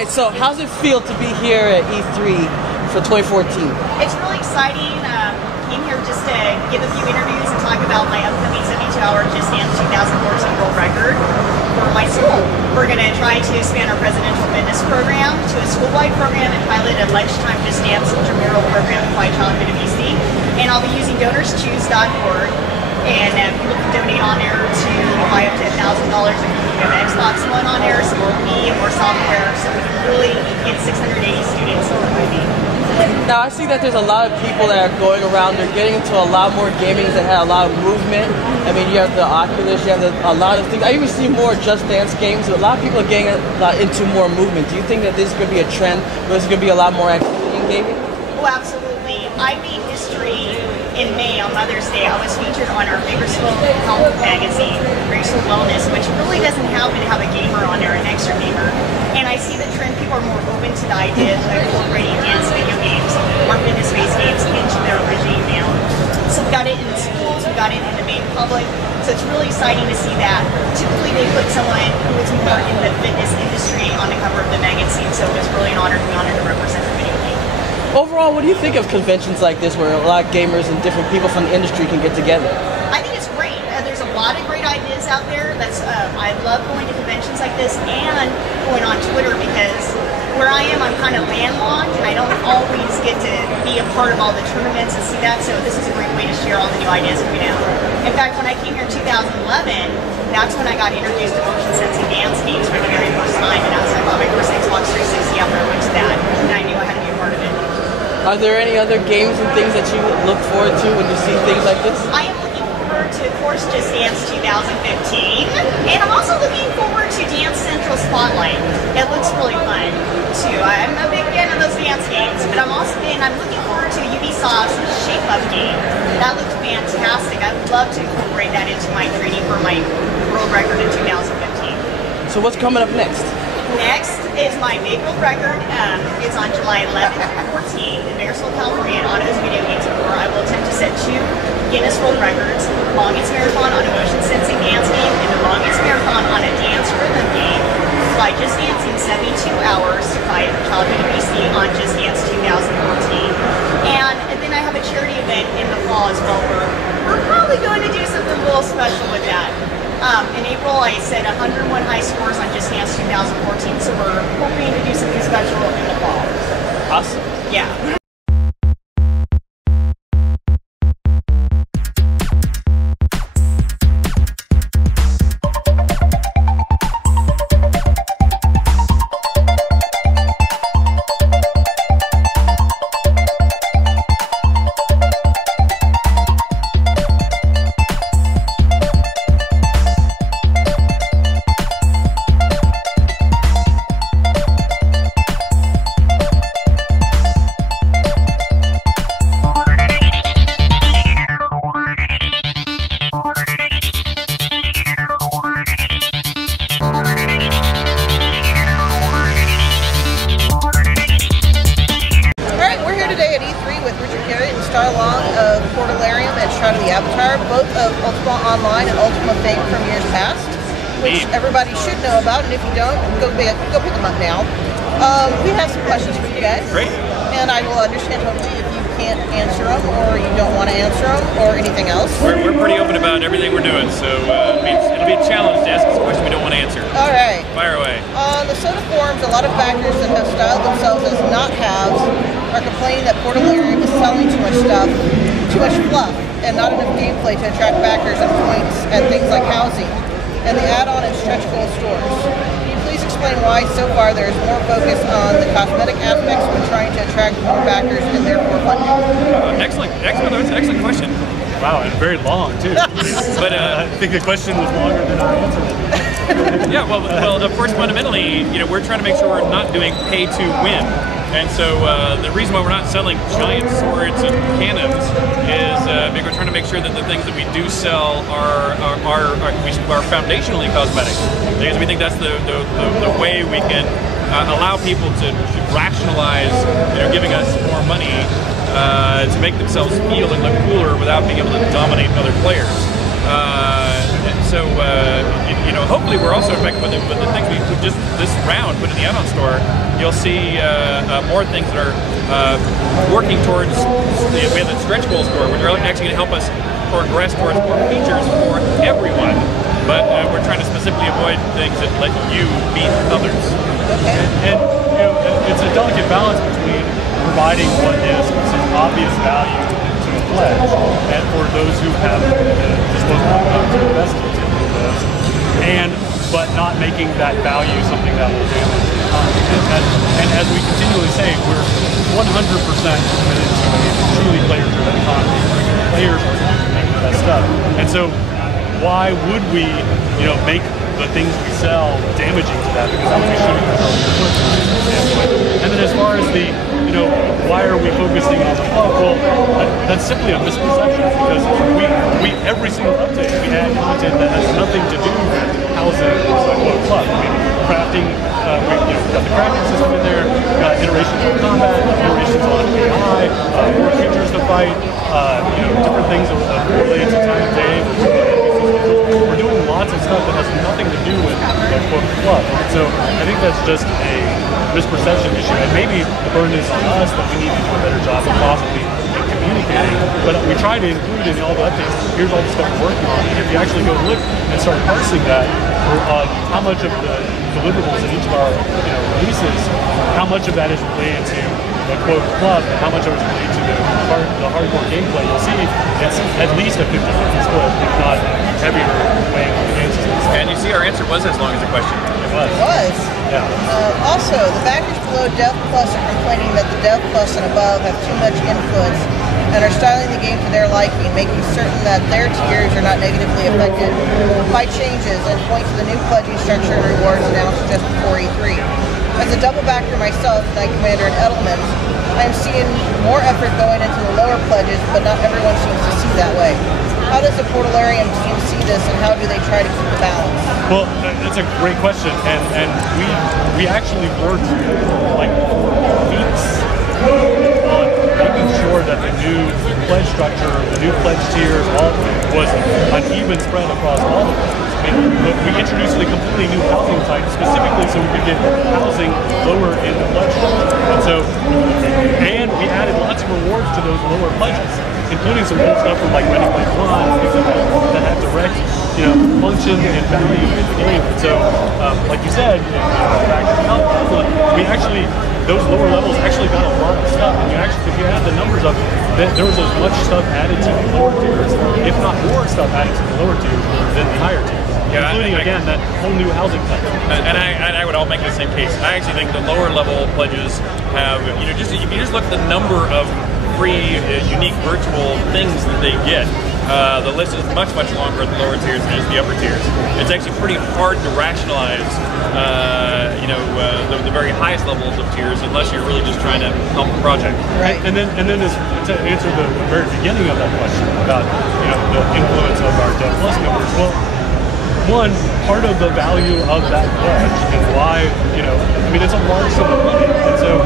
right, so how's it feel to be here at E3 for 2014? It's really exciting. Came here just to give a few interviews and talk about my upcoming 72-hour Just Dance 2014 world record for my school. We're going to try to expand our presidential fitness program to a school-wide program and pilot a lunchtime Just Dance intramural program in White Childhood of BC. And I'll be using DonorsChoose.org, and people can donate on there to buy up to $1,000 if you have Xbox One on there, some more Wii, more software, so we can really get 680 students in the movie. Now I see that there's a lot of people that are going around, they're getting into a lot more gaming that had a lot of movement. I mean, you have the Oculus, you have a lot of things. I even see more Just Dance games, a lot of people are getting into more movement. Do you think that this is going to be a trend, where there's going to be a lot more activity in gaming? Oh, absolutely. I made history in May on Mother's Day. I was featured on our Bakersfield Health magazine, Bakersfield Wellness, which really doesn't happen to have a gamer on there, an extra gamer. And I see the trend, people are more open to the idea of incorporating dance video games or fitness-based games into their regime now. So we got it in the schools, we got it in the main public, so it's really exciting to see that. Typically they put someone who is more in the fitness industry on the cover of the magazine, so it's really an honor to be honored to represent the video game. Overall, what do you think of conventions like this where a lot of gamers and different people from the industry can get together? I think it's great. There's a lot of great ideas out there. I love going to conventions like this and going on Twitter, because where I am, I'm kind of landlocked and I don't always get to be a part of all the tournaments and see that, so this is a great way to share all the new ideas coming out. In fact, when I came here in 2011, that's when I got introduced to motion sensing dance games for the very first time, and that's when I bought my first Xbox 360 after I went to that, and I knew I had to be a part of it. Are there any other games and things that you look forward to when you see things like this? I am looking forward to, of course, Just Dance 2015, and I'm also looking forward to Dance Central Spotlight. It looks really fun, too. I'm a big fan of those dance games, but I'm looking forward to Ubisoft's Shape Up game. That looks fantastic. I would love to incorporate that into my training for my world record in 2015. So what's coming up next? Next is my big world record. It's on July 11th and 14th in Bakersfield, California, at Auto's Video Games, where I will attempt to set 2 Guinness World Records: longest marathon on a motion sensing dance game and the longest marathon on a dance rhythm game by just dancing 72 hours to fight childhood BC on Just Dance 2014. And then I have a charity event in the fall as well, where we're probably going to do something a little special with that. In April, I set 101 high scores on Just Dance 2014, so we're hoping to do something special in the fall. Awesome. Yeah. Both of Ultima Online and Ultima fame from years past, which everybody should know about, and if you don't, go pick them up now. We have some questions for you guys. Great. And I will understand totally if you can't answer them, or you don't want to answer them, or anything else. We're pretty open about everything we're doing, so it'll be a challenge to ask us a question we don't want to answer. All right. Fire away. On the Soda forums, a lot of backers that have styled themselves as not-haves are complaining that Boarderlands is selling too much stuff, too much fluff, and not enough gameplay to attract backers and points and things like housing, and the add-on and stretch goal stores. Can you please explain why so far there is more focus on the cosmetic aspects when trying to attract more backers and therefore funding? Excellent. That's an excellent question. Wow, and very long too. But I think the question was longer than our answer. Yeah, well, of course, fundamentally, we're trying to make sure we're not doing pay to win. And so the reason why we're not selling giant swords and cannons is because we're trying to make sure that the things that we do sell are foundationally cosmetic. Because we think that's the way we can allow people to rationalize giving us more money to make themselves feel and look cooler without being able to dominate other players. hopefully we're also effective with the things we just this round put in the add-on store. You'll see more things that are working towards. We have the stretch goal store, which are actually going to help us progress towards more features for everyone. But we're trying to specifically avoid things that let you beat others. And you know, it's a delicate balance between providing what is some obvious value to a pledge, and for those who have disposable income to invest into those, but not making that value something that will damage the economy. And as we continually say, we're 100% committed to a truly player-driven economy. Players are making the best stuff, and so why would we, make the things we sell damaging to that? Because that's what we shouldn't be. And then as far as the, why are we focusing on the club? Well, that's simply a misperception, because we every single update we add content that has nothing to do with housing the club. I mean, crafting, we've got the crafting system in there, iterations on combat, iterations on AI, more creatures to fight, different things related to time of day. We're doing lots of stuff that has nothing to do with the club. So I think that's just a misperception issue, and maybe the burden is on us that we need to do a better job of possibly communicating, but we try to include in all the updates, here's all the stuff we're working on, and if you actually go look and start parsing that, for how much of the deliverables in each of our releases, how much of that is related to the quote club, and how much of it is related to the hardcore gameplay, you'll see it's at least a 50-50 split, if not heavier weighing on the game systems. And you see our answer was as long as the question. It was. Yeah. Also, the backers below Dev Plus are complaining that the Dev Plus and above have too much influence and are styling the game to their liking, making certain that their tiers are not negatively affected by changes, and point to the new pledging structure and rewards announced just before E3. As a double backer myself, Knight Commander and Edelman, I am seeing more effort going into the lower pledges, but not everyone seems to see that way. How does the Portalarium team see this, and how do they try to keep the balance? Well, it's a great question, and we actually worked like weeks on making sure that the new pledge structure, the new pledge tiers, all was an even spread across all of them. I mean, we introduced a completely new housing type specifically so we could get housing lower in the pledge structure. And we added lots of rewards to those lower pledges, including some cool stuff from like Ready Player One, things that have direct, function and value in the game. And so, like you said, we actually, those lower levels actually got a lot of stuff. And if you add the numbers up, there was as much stuff added to the lower tiers, if not more stuff added to the lower tiers than the higher tiers. Yeah, including again that whole new housing type. And I would all make the same case. I actually think the lower level pledges have, just if you just look at the number of free, unique virtual things that they get, the list is much longer at the lower tiers than it is the upper tiers. It's actually pretty hard to rationalize, the very highest levels of tiers unless you're really just trying to help the project. Right. And then this, to answer the very beginning of that question about the influence of our Dev Plus numbers. Well, one, part of the value of that pledge and why, it's a large sum of money. And so,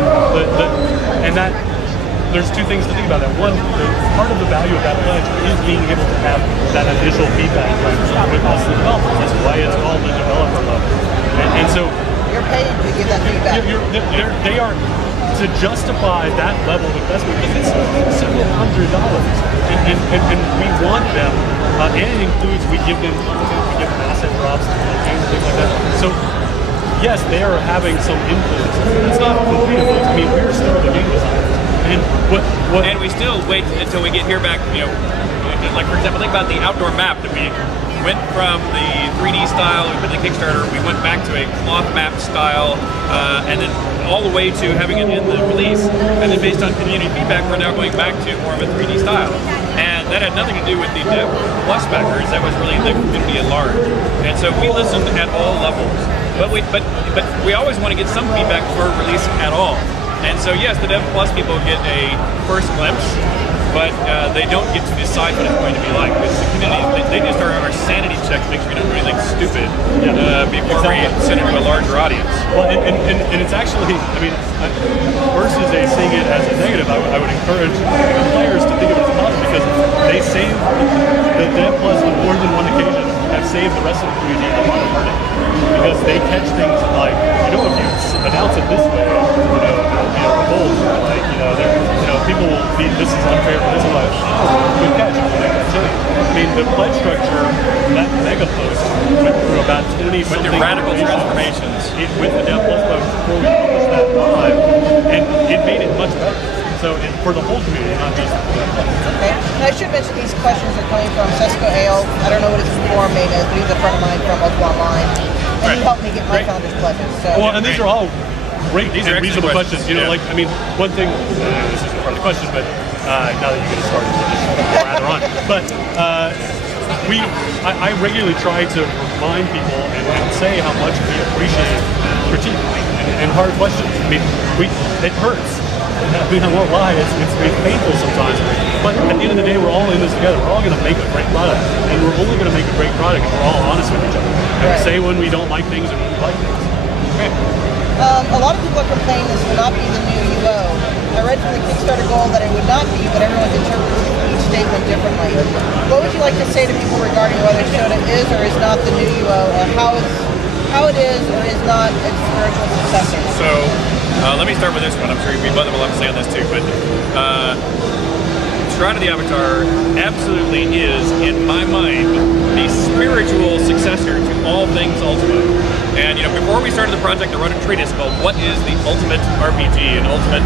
there's two things to think about that. One, part of the value of that pledge is being able to have that initial feedback with us, the developers. That's why it's called the developer level. And so, you're paid to give that feedback. They are to justify that level of investment, because it's several $100s, and we want them. And it includes we give them asset drops to games and things like that. So yes, they are having some influence. It's not complete influence. I mean, we're still the game designers, and and we still wait until we get here back. Like for example, think about the outdoor map that we went from the 3D style we put in the Kickstarter. We went back to a cloth map style, and then all the way to having it in the release. And then based on community feedback, we're now going back to more of a 3D style. And that had nothing to do with the Dev Plus backers. That was really the community at large. And so we listened at all levels. But we always want to get some feedback before release at all. And so yes, the Dev Plus people get a first glimpse, but they don't get to decide what it's going to be like. Because the community, they just are our sanity check to make sure we don't do anything stupid before we send it to a larger audience. Well, and it's actually, versus seeing it as a negative, I would encourage players to think of it as a positive, because they save the Dev Plus on more than one occasion have save the rest of the community a lot of heartache. Because they catch things like, if you announce it this way, there'll be a revolt, like, people will be, this is unfair for this, like, good catch, we'll make that change. I mean, the pledge structure, that mega post went through about 20 with the radical transformations. With the Dev Plus bug before we published that live, and it made it much better. So for the whole community, not just the Dev Plus. Okay. Now I should mention these questions are coming from Sesko Ale. I don't know what his forum name is, but he's a friend of mine from Ultima Online. And he helped me get my founder's pledges. So. Well, and these are all great These are reasonable questions. Yeah. One thing, this isn't part of the question, but now that you get it started, we'll just rather on. But I regularly try to remind people and say how much we appreciate critique and hard questions. I mean, it hurts. I won't lie, it's painful sometimes. But at the end of the day, we're all in this together. We're all going to make a great product. And we're only going to make a great product if we're all honest with each other. And we say when we don't like things and when we like things. Okay. A lot of people are complaining this will not be the new UO. I read from the Kickstarter goal that it would not be, but everyone interprets each statement differently. What would you like to say to people regarding whether Shota is or is not the new UO, or how it is or is not its spiritual successor? So, let me start with this one. I'm sure we both have a lot to say on this too, but Shroud of the Avatar absolutely is, in my mind, the spiritual successor to all things Ultima. And before we started the project, I wrote a treatise called "What is the Ultimate RPG?" and Ultimate,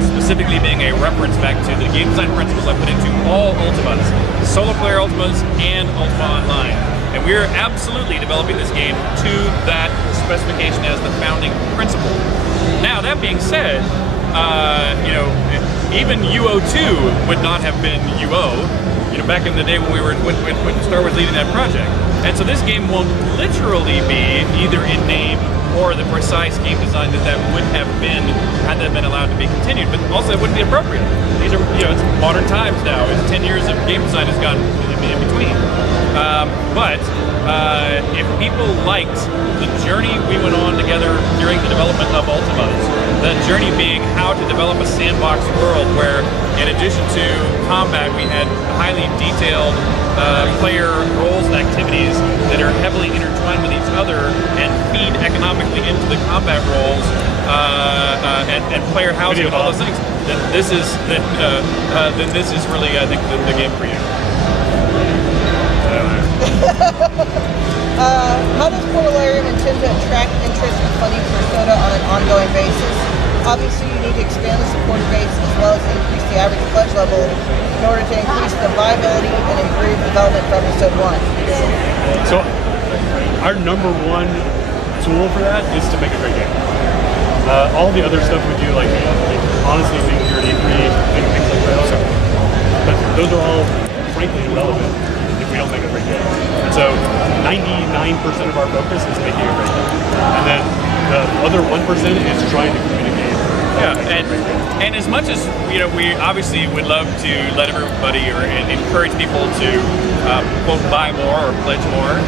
specifically being a reference back to the game design principles I put into all Ultimas, solo player Ultimas and Ultima Online. And we are absolutely developing this game to that specification as the founding principle. Now, that being said, even UO2 would not have been UO, back in the day when Star Wars leading that project. And so this game won't literally be either in name or the precise game design that would have been had that been allowed to be continued, but also it wouldn't be appropriate. These are, it's modern times now. It's 10 years of game design has gone in between. But if people liked the journey we went on together during the development of Ultimas, the journey being how to develop a sandbox world where, in addition to combat, we had highly detailed player roles and activities that are heavily intertwined with each other and feed economically into the combat roles and player housing and all those things. Then this is really, I think, the game for you. How does Boarderlands intend to attract interest and funding for Shota on an ongoing basis? Obviously, you need to expand the supporter base as well as increase the average pledge level in order to increase the viability and improve development for episode 1. So, our number one tool for that is to make a great game. All the other stuff we do, like honestly being here at E3 and things like that, but those are all frankly irrelevant if we don't make a great game. And so 99% of our focus is making a great game. And then the other 1% is trying to communicate. Yeah, and as much as we obviously would love to let everybody or encourage people to quote buy more or pledge more,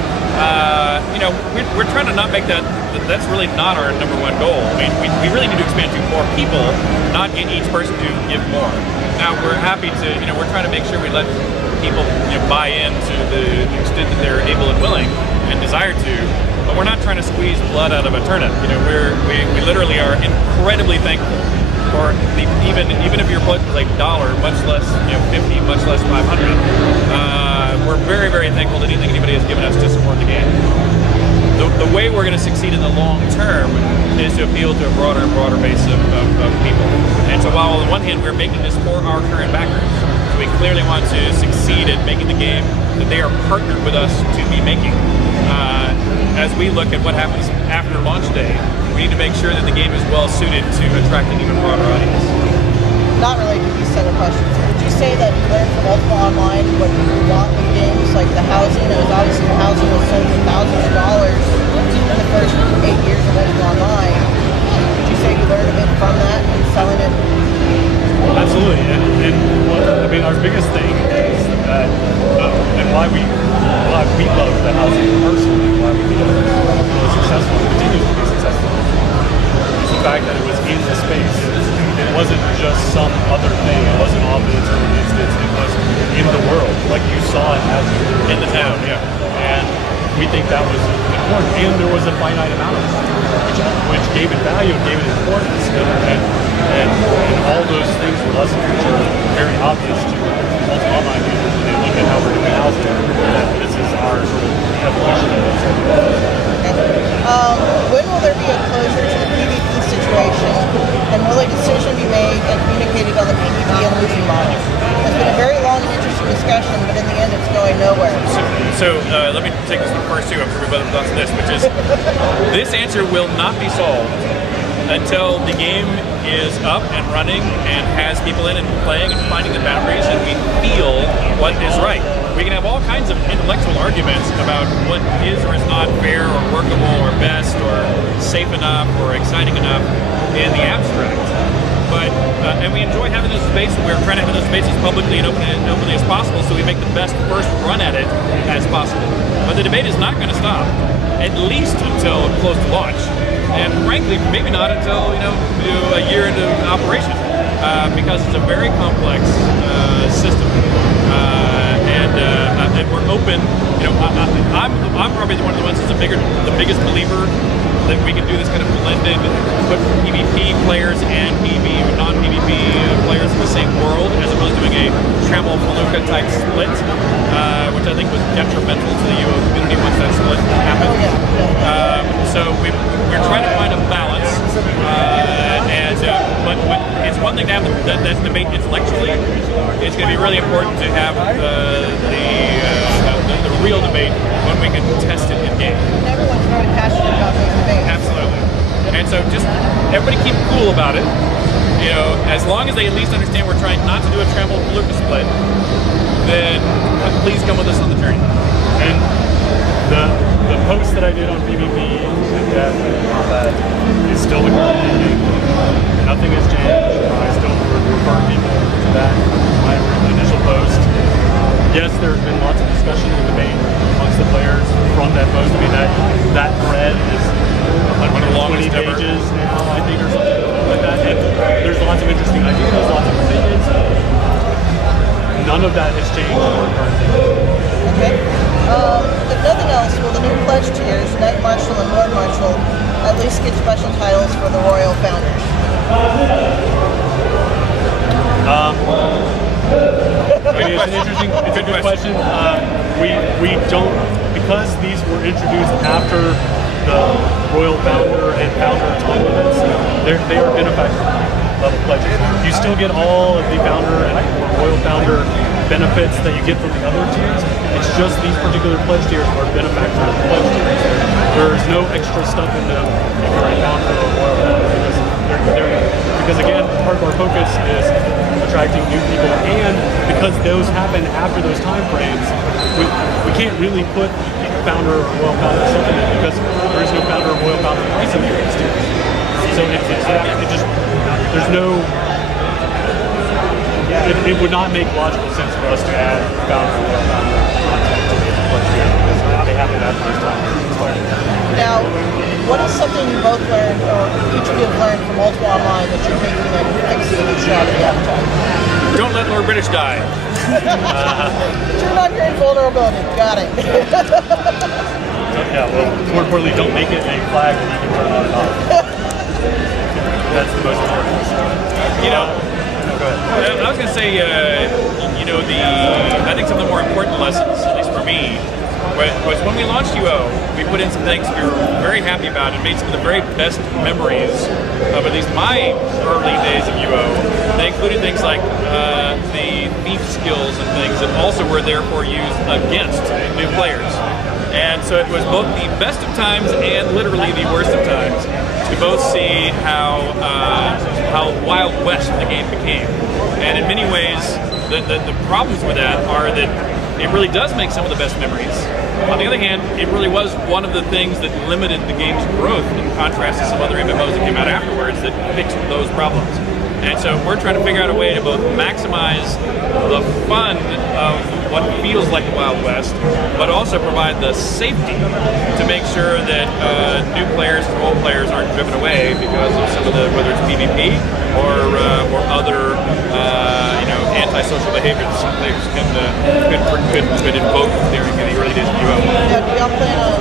we're trying to not make that. That's really not our number one goal. I mean, we really need to expand to more people, not get each person to give more. Now we're happy to, we're trying to make sure we let people buy in to the extent that they're able and willing and desire to. But we're not trying to squeeze blood out of a turnip. We literally are incredibly thankful for even if your pledge was $1, much less 50, much less 500. We're very, very thankful that anything anybody has given us to support the game. The way we're going to succeed in the long term is to appeal to a broader and broader base of people. And so while on the one hand we're making this for our current backers, we clearly want to succeed at making the game that they are partnered with us to be making. As we look at what happens after launch day, we need to make sure that the game is well suited to attract an even broader audience. Not related to these set of questions. Would you say that you learned from Ultima Online what people want with games, like the housing? It was obviously the housing was sold for thousands of dollars in the first 8 years of Ultima Online. Would you say you learned a bit from that and selling it? Absolutely, and our biggest thing is that, and why we love the housing personally, why we feel it was really successful, and continues to be successful, is the fact that it was in the space. It wasn't just some other thing. It wasn't off in its own instance. It was in the world, like you saw it as in the town. Yeah. And we think that was important, and there was a finite amount of it, which gave it value, gave it importance, and all those things were lessons which are very obvious to most online users when they look at how we're doing housing. That this is our sort of evolution of it. When will there be a closure to the PvP situation, and will a decision be made and communicated on the PvP and losing model? It's been a very long and interesting discussion, but in the end it's going nowhere. So let me take this one first too. I'm sure we both have thoughts on this, which is this answer will not be solved until the game is up and running and has people in and playing and finding the boundaries, and we feel what is right. We can have all kinds of intellectual arguments about what is or is not fair or workable or best or safe enough or exciting enough in the abstract. But and we enjoy having those spaces. We're trying to have those spaces publicly and openly as possible, so we make the best first run at it as possible. But the debate is not going to stop, at least until close to launch, and frankly, maybe not until a year into operation, because it's a very complex system, and we're open. I'm probably one of the ones that's the biggest believer that we can do this kind of blended, put PvP players and non-PvP players in the same world, as opposed to doing a Travel-Felucca type split, which I think was detrimental to the UO community once that split happened. So we're trying to find a balance, but it's one thing to have that debate intellectually. It's going to be really important to have the real debate when we can test it in game. Everyone's very passionate about those debates. Absolutely. And so just everybody keep cool about it. As long as they at least understand we're trying not to do a Travel-Felucca split, then please come with us on the journey. And the post that I did on PvP and Death and Combat is still the current ending. Nothing has changed. I still refer people to that my initial post. Yes, there's been lots of discussion and debate amongst the players from that post. I mean, that thread is like one of the longest 20 pages now, I think, or something like that. And there's lots of interesting ideas, lots of opinions. None of that has changed in our current thinking. Okay. If nothing else, will the new pledge tiers, Knight Marshal and Lord Marshal, at least get special titles for the Royal Founders? It's a good question. We don't, because these were introduced after the Royal Founder and Founder time limits, they are benefactor level pledges. You still get all of the Founder and Royal Founder benefits that you get from the other tiers. It's just these particular pledge tiers are benefactor pledge tiers. There's no extra stuff in them if you're a Founder or Royal Founder, because again, part of our focus is attracting new people, and because those happen after those time frames, we can't really put Founder or Royal Founder supplement because there is no Founder or Royal Founder pricing here. So there's no. It would not make logical sense for us to add Founder or Royal Founder content to the pledge tier because they happen after those time frames. Now, what is something you both learned, or each of you have learned from Multiple Online that you're taking and fixing in Shroud of the Avatar? Don't let Lord British die. Turn on your invulnerability. Got it. Yeah, well, more importantly, don't make it a flag that you can turn on and off. That's the most important. Go ahead. I was going to say, I think some of the more important lessons, at least for me, was when we launched UO, we put in some things we were very happy about and made some of the very best memories of at least my early days of UO. They included things like the thief skills and things that also were therefore used against new players. And so it was both the best of times and literally the worst of times to both see how Wild West the game became. And in many ways, the problems with that are that it really does make some of the best memories. On the other hand, it really was one of the things that limited the game's growth in contrast to some other MMOs that came out afterwards that fixed those problems. And so we're trying to figure out a way to both maximize the fun of what feels like the Wild West, but also provide the safety to make sure that new players and old players aren't driven away because of some of the, whether it's PvP or other antisocial behavior that some players could invoke during the early days of UO. Now, do y'all plan on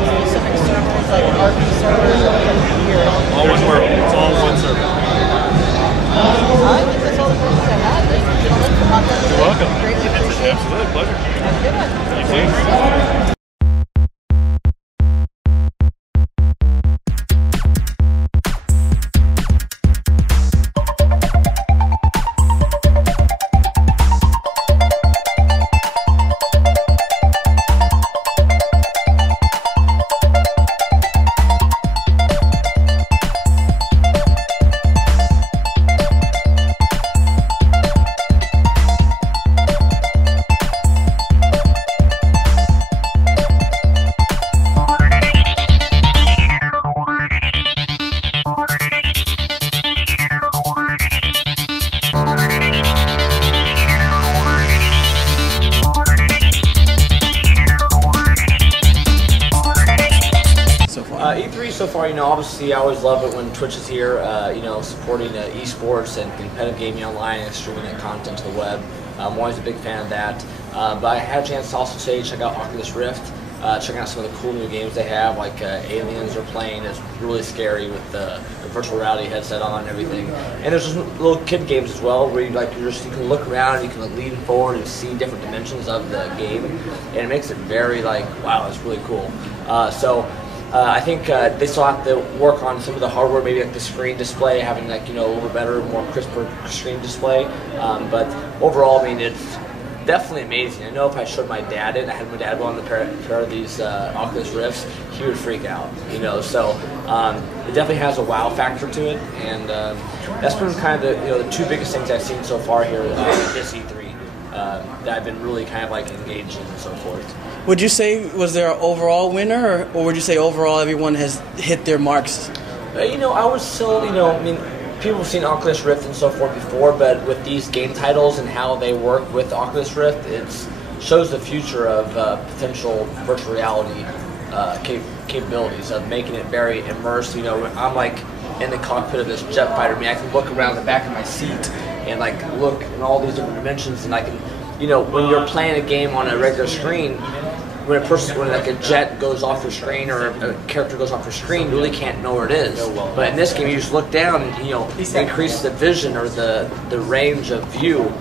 E3 so far, obviously I always love it when Twitch is here, supporting esports and competitive gaming online and streaming that content to the web. I'm always a big fan of that. But I had a chance to also check out Oculus Rift, checking out some of the cool new games they have, like Aliens are playing. It's really scary with the virtual reality headset on and everything. And there's some little kid games as well, where you can look around and you can lean forward and see different dimensions of the game, and it makes it very wow, it's really cool. I think they still have to work on some of the hardware, maybe like the screen display, having a little bit better, more crisper screen display. But overall, I mean, it's definitely amazing. I know if I showed my dad it, I had my dad go on a pair of these Oculus Rifts, he would freak out. So it definitely has a wow factor to it, and that's been kind of the two biggest things I've seen so far here at this E3 that I've been really kind of engaged in and so forth. Would you say, was there an overall winner, or would you say overall everyone has hit their marks? I would still, people have seen Oculus Rift and so forth before, but with these game titles and how they work with Oculus Rift, it shows the future of potential virtual reality capabilities of making it very immersed. I'm in the cockpit of this jet fighter. I can look around the back of my seat and look in all these different dimensions, and I can, when you're playing a game on a regular screen, when a jet goes off your screen or a character goes off your screen, you really can't know where it is. But in this game, you just look down and it increases the vision or the range of view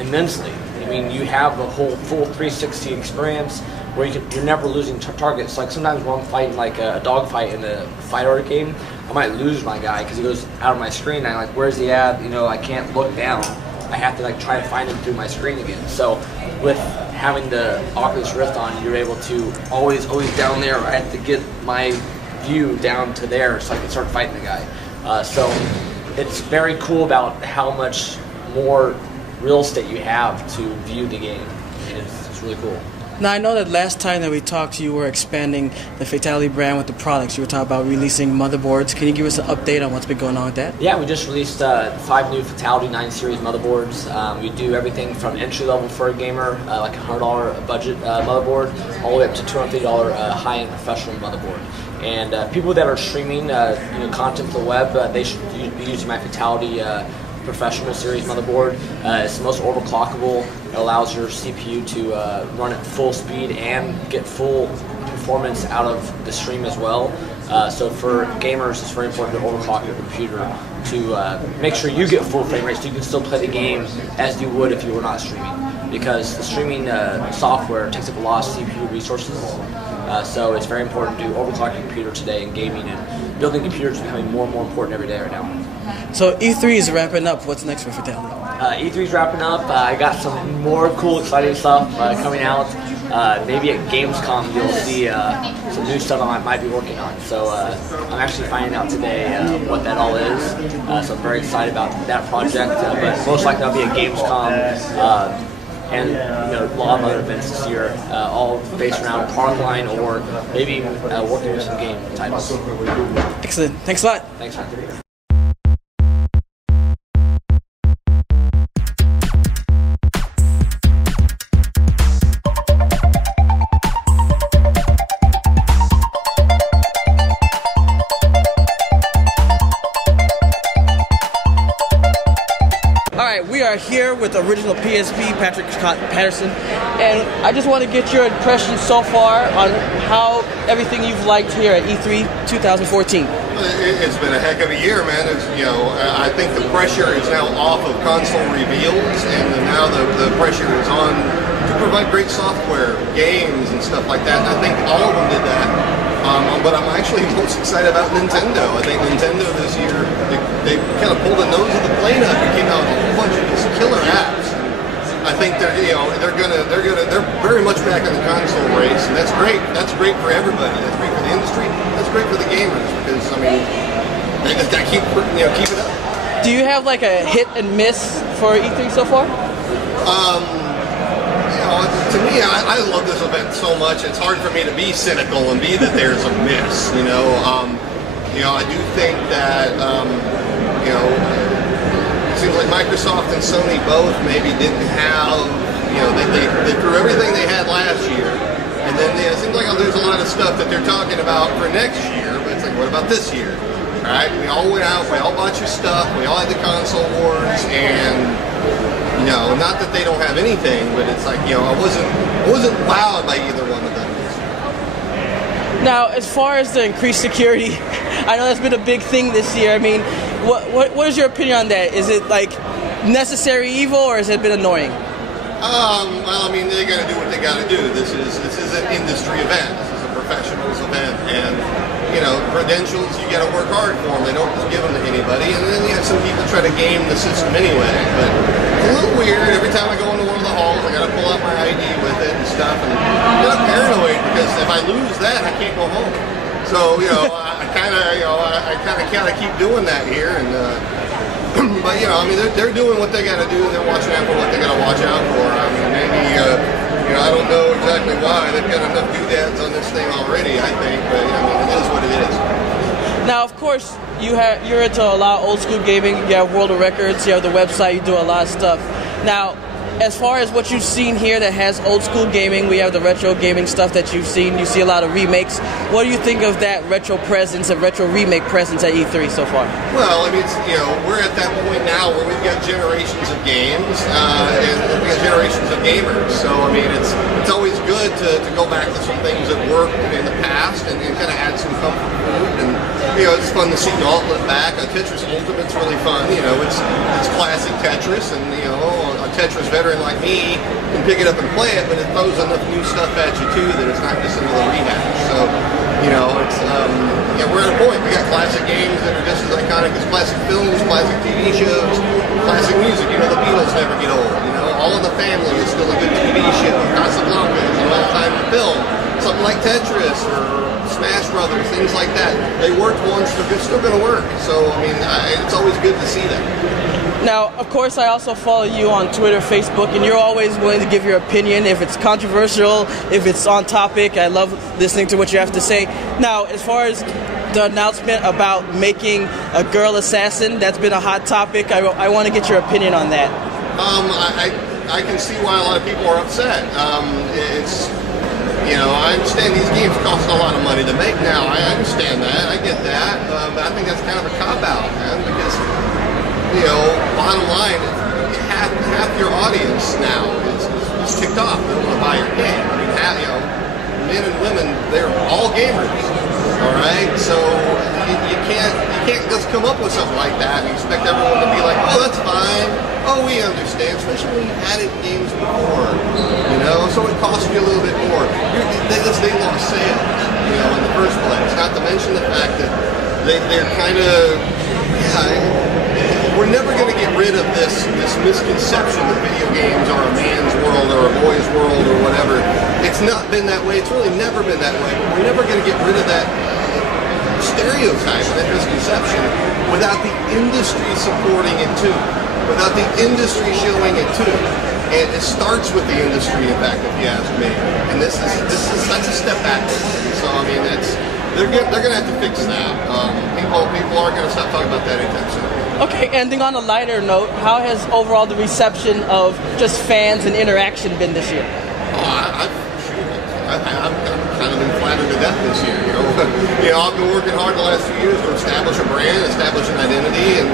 immensely. I mean, you have a whole full 360 experience where you're never losing targets. Sometimes when I'm fighting a dogfight in a fight art game, I might lose my guy because he goes out of my screen. And I'm where's he at? I can't look down. I have to try to find him through my screen again. So with having the Oculus Rift on, you're able to always down there. I have to get my view down to there so I can start fighting the guy. So it's very cool about how much more real estate you have to view the game. It's really cool. Now, I know that last time that we talked, you were expanding the Fatality brand with the products. You were talking about releasing motherboards. Can you give us an update on what's been going on with that? Yeah, we just released 5 new Fatality 9 series motherboards. We do everything from entry level for a gamer, like a $100 budget motherboard, all the way up to $250 high-end professional motherboard. And people that are streaming content to the web, they should be using my Fatality professional series motherboard. It's the most overclockable. It allows your CPU to run at full speed and get full performance out of the stream as well. So for gamers, it's very important to overclock your computer to make sure you get full frame rate so you can still play the game as you would if you were not streaming. Because the streaming software takes up a lot of CPU resources. So it's very important to overclock your computer today in gaming, and building computers is becoming more and more important every day right now. So E3 is wrapping up. What's next for Fatality? E3 is wrapping up. I got some more cool, exciting stuff coming out. Maybe at Gamescom you'll see some new stuff I might be working on. So I'm actually finding out today what that all is. So I'm very excited about that project. But most likely I'll be at Gamescom. And a lot of other events this year, all based around Parkline or maybe working with some game titles. Excellent. Thanks a lot. Thanks, man. We are here with original PSP, Patrick Scott Patterson, and I just want to get your impression so far on how everything you've liked here at E3 2014. It's been a heck of a year, man. I think the pressure is now off of console reveals, and now the pressure is on to provide great software, games, and stuff like that. And I think all of them did that. But I'm actually most excited about Nintendo. I think Nintendo this year, they kind of pulled the nose of the plane up and came out with a whole bunch of these killer apps. I think they're very much back in the console race, and that's great. That's great for everybody. That's great for the industry. That's great for the gamers because they just got to keep it up. Do you have a hit and miss for E3 so far? To me, I love this event so much. It's hard for me to be cynical and be that there's a miss. I do think that it seems like Microsoft and Sony both maybe didn't have. They threw everything they had last year And then it seems like there's a lot of stuff that they're talking about for next year, but it's like, what about this year? Right? We all went out, we all bought your stuff, we all had the console wars, and you know, not that they don't have anything, but it's like, you know, I wasn't wowed by either one of them. Now, as far as the increased security, I know that's been a big thing this year. I mean, what is your opinion on that? Is it like necessary evil, or has it been annoying? Well, I mean, they got to do what they got to do. This is an industry event. This is a professionals event, and you know, credentials, you got to work hard for them. They don't just give them to anybody. And then you have some people try to game the system anyway. But it's a little weird. Every time I go into one of the halls, I got to pull out my ID with it and stuff. And I'm paranoid because if I lose that, I can't go home. So you know, I kind of keep doing that here. And but you know, I mean, they're doing what they got to do. They're watching out for what they got to watch out for. I mean, maybe. You know, I don't know exactly why. They've got enough doodads on this thing already, I think, but I mean, it is what it is. Now, of course, you're into a lot of old school gaming. You have World of Records, you have the website, you do a lot of stuff. Now, as far as what you've seen here that has old school gaming, we have the retro gaming stuff that you've seen. You see a lot of remakes. What do you think of that retro presence and retro remake presence at E3 so far? Well, I mean, you know, we're at that point now where we've got generations of games and we've got generations of gamers. So, I mean, it's always good to go back to some things that worked in the past and kind of add some comfort food. And, you know, it's fun to see Gauntlet back. Tetris Ultimate's really fun. You know, it's classic Tetris, and, you know, a Tetris veteran like me can pick it up and play it, but it throws enough new stuff at you too that it's not just another rehash. So, you know, it's yeah, we're at a point. We got classic games that are just as iconic as classic films, classic TV shows, classic music. You know, the Beatles never get old. You know, All in the Family is still a good TV show. Casablanca is an all-time film. Something like Tetris or Smash Brothers, things like that. They worked once, they're still going to work. So, I mean, it's always good to see that. Now, of course, I also follow you on Twitter, Facebook, and you're always willing to give your opinion if it's controversial, if it's on topic. I love listening to what you have to say. Now, as far as the announcement about making a girl assassin, that's been a hot topic. I want to get your opinion on that. I can see why a lot of people are upset. It's, you know, I understand these games cost a lot of money to make now. I understand that. I get that. But I think that's kind of a cop-out, man, because, you know, bottom line, half your audience now is ticked off. They don't want to buy your game. I mean, you know, men and women, they're all gamers. All right, so you can't just come up with something like that and expect everyone to be like, oh, that's fine. Oh, we understand, especially when you've had it games before. You know, so it costs you a little bit more. They lost sales, you know, in the first place. Not to mention the fact that they're kind of, we're never going to get rid of this misconception that video games are a man's world or a boy's world or whatever. It's not been that way. It's really never been that way. But we're never going to get rid of that stereotype and that misconception without the industry supporting it too, without the industry showing it too. And it starts with the industry, in fact, if you ask me. And that's a step backwards. So I mean, they're going to have to fix that. People aren't going to stop talking about that anytime soon. Okay, ending on a lighter note, how has overall the reception of just fans and interaction been this year? I'm kind of been flattered to death this year. You know, I've been working hard the last few years to establish a brand, establish an identity, and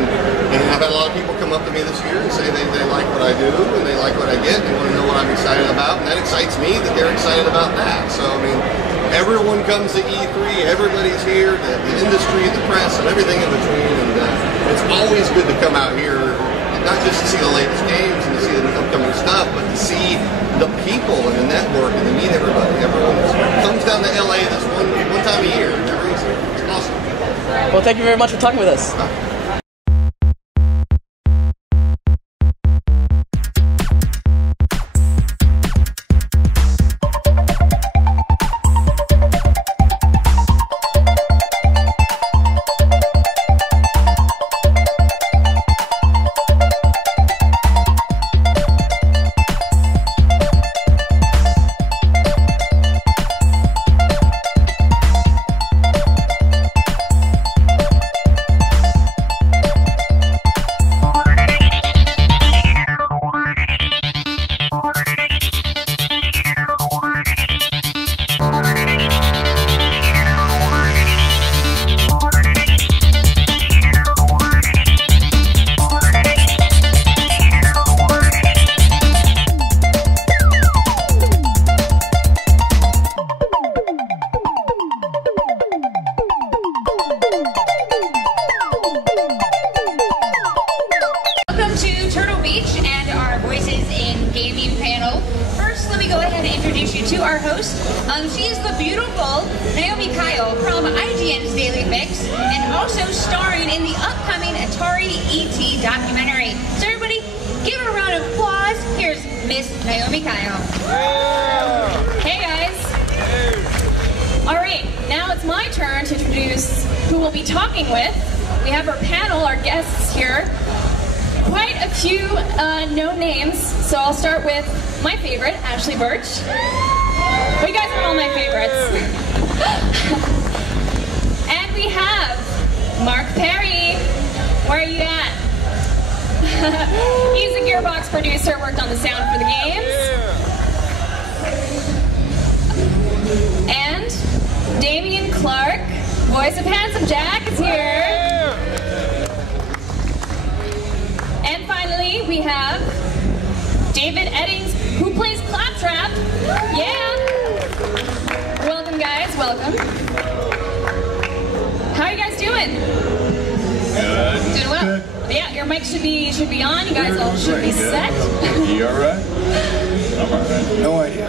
I've had a lot of people come up to me this year and say they like what I do and they like what I get. They want to know what I'm excited about, and that excites me that they're excited about that. So I mean, everyone comes to E3, everybody's here, the industry, the press, and everything in between, and it's always good to come out here, not just to see the latest games and to see the upcoming stuff, but to see the people and the network and to meet everybody. Everyone comes down to LA this one time a year. It's awesome. Well, thank you very much for talking with us. to our host. She is the beautiful Naomi Kyle from IGN's Daily Fix, and also starring in the upcoming Atari ET documentary. So everybody, give her a round of applause. Here's Miss Naomi Kyle. Hey guys. All right, now it's my turn to introduce who we'll be talking with. We have our panel, our guests here. Quite a few known names, so I'll start with my favorite, Ashley Birch. But you guys are all my favorites. And we have Mark Perry. Where are you at? He's a Gearbox producer, worked on the sound for the games. And Damian Clark, voice of Handsome Jack, is here. And finally, we have David Eddings, who plays Claptrap. Yeah! Welcome, guys. Welcome. How are you guys doing? Good. Doing well. Good. Yeah, your mic should be on. You guys all should be set. You alright? I'm alright. No idea.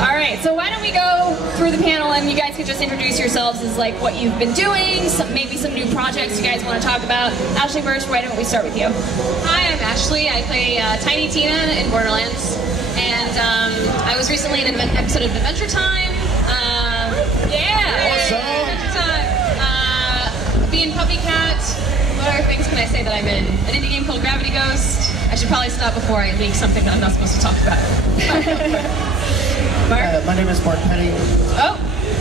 All right, so why don't we go through the panel and you guys could just introduce yourselves as like what you've been doing, maybe some new projects you guys want to talk about. Ashley Birch, why don't we start with you? Hi, I'm Ashley. I play Tiny Tina in Borderlands, and I was recently in an episode of Adventure Time. Adventure Time. Being Puppy Cat. What other things can I say that I'm in? An indie game called Gravity Ghost. I should probably stop before I leak something that I'm not supposed to talk about. My name is Mark Petty. Oh,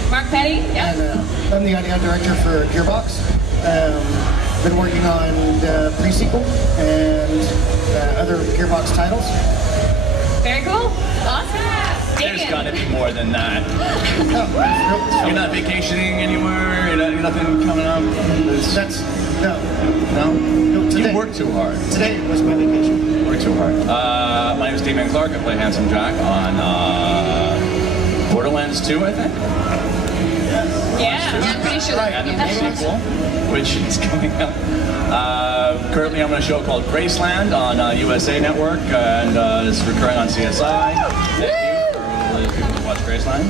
Mark Petty, yeah. And, I'm the audio director for Gearbox. Been working on the Pre-Sequel and other Gearbox titles. Very cool. Awesome. There's gotta be more than that. You're not vacationing anywhere? You're nothing coming up? No. You work too hard. Today was my vacation. Work too hard. My name is Damian Clark. I play Handsome Jack on Borderlands 2, I think. Yeah, I'm pretty sure And the sequel, which is coming up. Currently I'm on a show called Graceland on USA Network, and it's recurring on CSI. Thank you for all the people who watch Graceland.